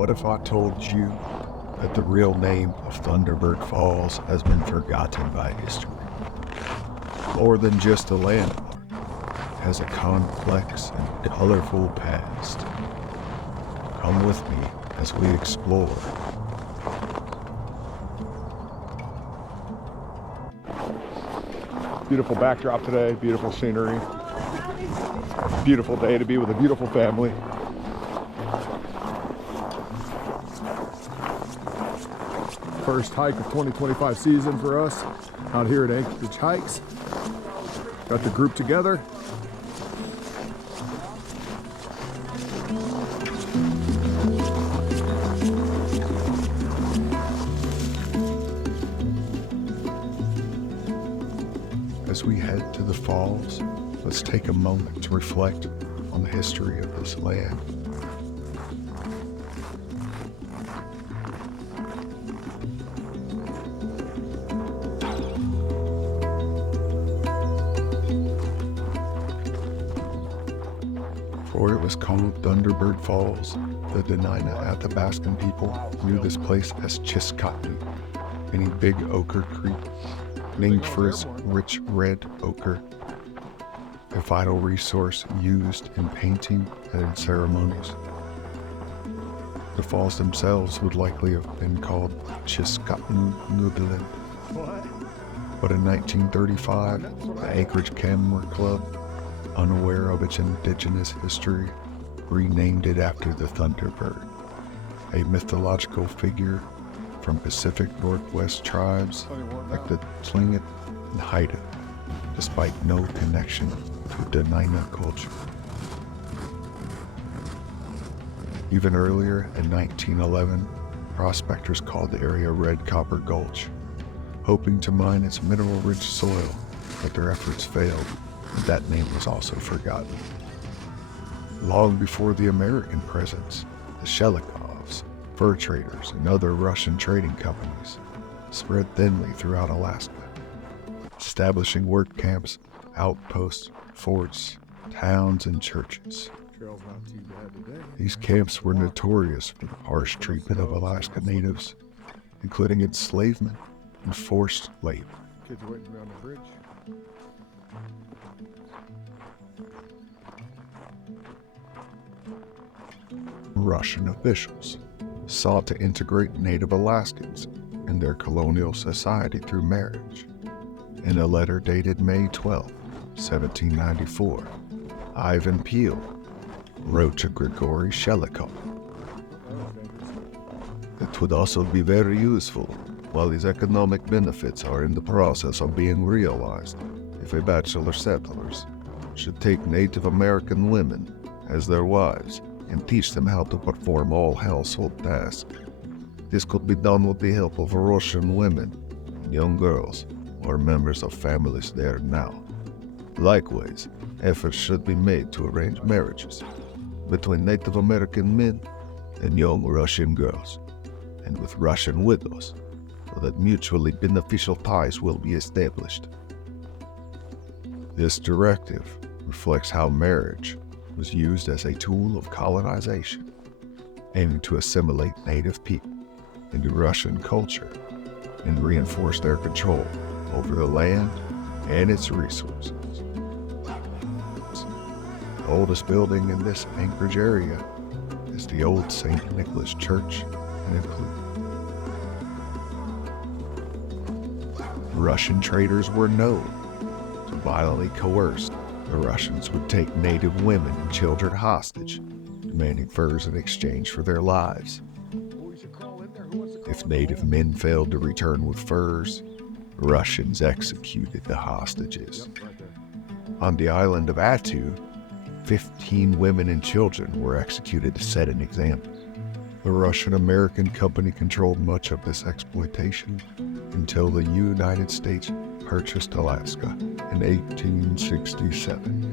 What if I told you that the real name of Thunderbird Falls has been forgotten by history? More than just a landmark, it has a complex and colorful past. Come with me as we explore. Beautiful backdrop today, beautiful scenery. Beautiful day to be with a beautiful family. First hike of 2025 season for us out here at Anchorage Hikes. Got the group together. As we head to the falls, let's take a moment to reflect on the history of this land. Before it was called Thunderbird Falls, the Dena'ina Athabascan people knew this place as Chiskatni, meaning Big Ochre Creek, named for its rich red ochre, a vital resource used in painting and in ceremonies. The falls themselves would likely have been called Chiskatni Nubilin. But in 1935, the Anchorage Camera Club, unaware of its indigenous history, renamed it after the Thunderbird, a mythological figure from Pacific Northwest tribes like the Tlingit and Haida, despite no connection to Dena'ina culture. Even earlier, in 1911, prospectors called the area Red Copper Gulch, hoping to mine its mineral-rich soil, but their efforts failed, and that name was also forgotten. Long before the American presence, the Shelikovs, fur traders, and other Russian trading companies spread thinly throughout Alaska, establishing work camps, outposts, forts, towns, and churches. These camps were notorious for the harsh treatment of Alaska natives, including enslavement and forced labor. Kids waiting around the bridge. Russian officials sought to integrate Native Alaskans in their colonial society through marriage. In a letter dated May 12, 1794, Ivan Peel wrote to Grigory Shelikov, "It would also be very useful, while these economic benefits are in the process of being realized, if a bachelor settlers should take Native American women as their wives and teach them how to perform all household tasks. This could be done with the help of Russian women, young girls, or members of families there now. Likewise, efforts should be made to arrange marriages between Native American men and young Russian girls, and with Russian widows, so that mutually beneficial ties will be established." This directive reflects how marriage was used as a tool of colonization, aiming to assimilate native people into Russian culture and reinforce their control over the land and its resources. The oldest building in this Anchorage area is the old St. Nicholas Church in Include. Russian traders were known to violently coerce. The Russians would take native women and children hostage, demanding furs in exchange for their lives. If native men failed to return with furs, Russians executed the hostages. On the island of Attu, 15 women and children were executed to set an example. The Russian-American company controlled much of this exploitation until the United States purchased Alaska in 1867.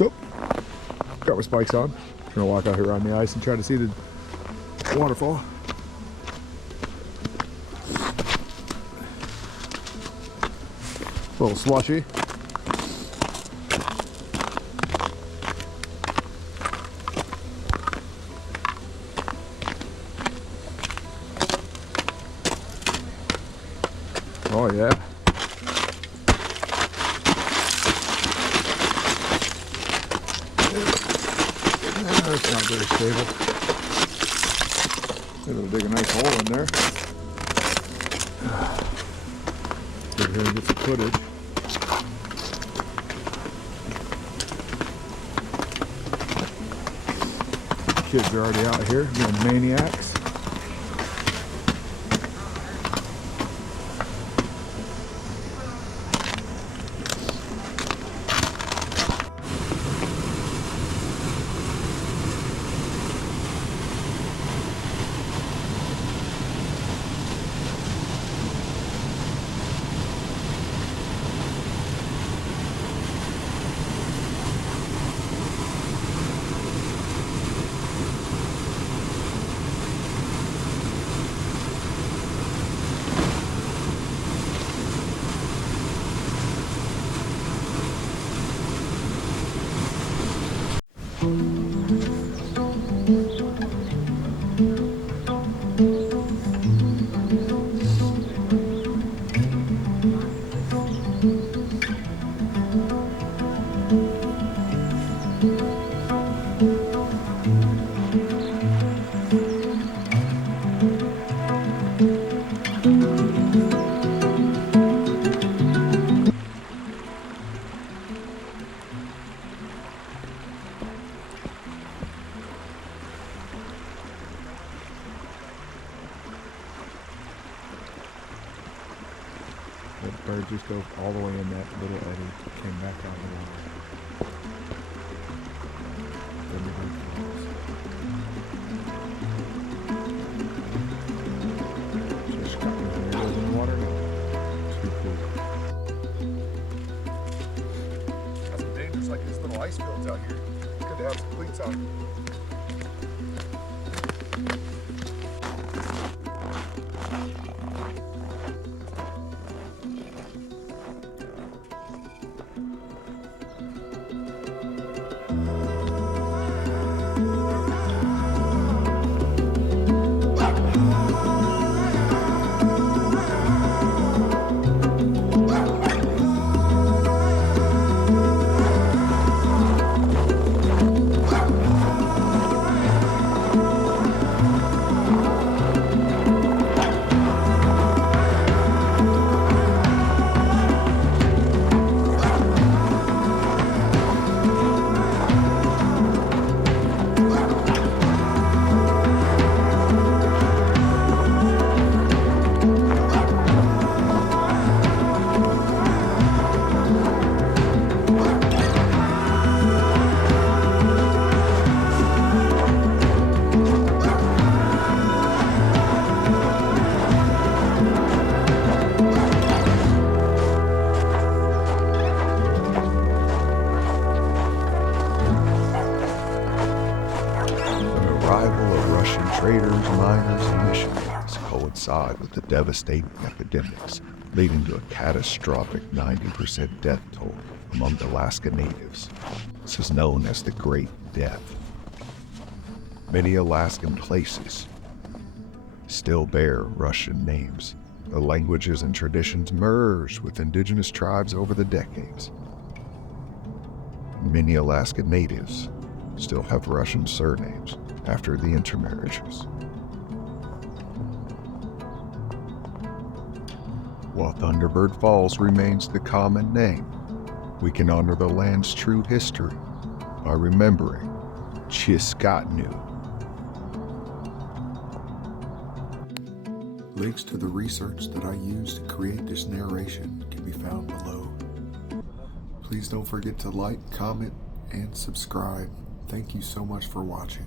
So, got my spikes on. Gonna walk out here on the ice and try to see the waterfall. A little slushy. Oh yeah. That's not very stable. It'll dig a nice hole in there. Get here and get some footage. Kids are already out here being maniacs. That bird just goes all the way in that little eddy, came back out of the water. Just got me, there it goes in the water now. Too cool. Got some dangers like these little ice fields out here. Good to have some cleats on. Traders, miners, and missionaries coincide with the devastating epidemics, leading to a catastrophic 90% death toll among Alaska natives. This is known as the Great Death. Many Alaskan places still bear Russian names. The languages and traditions merged with indigenous tribes over the decades. Many Alaska natives still have Russian surnames after the intermarriages. While Thunderbird Falls remains the common name, we can honor the land's true history by remembering Chiskatnu. Links to the research that I used to create this narration can be found below. Please don't forget to like, comment, and subscribe. Thank you so much for watching.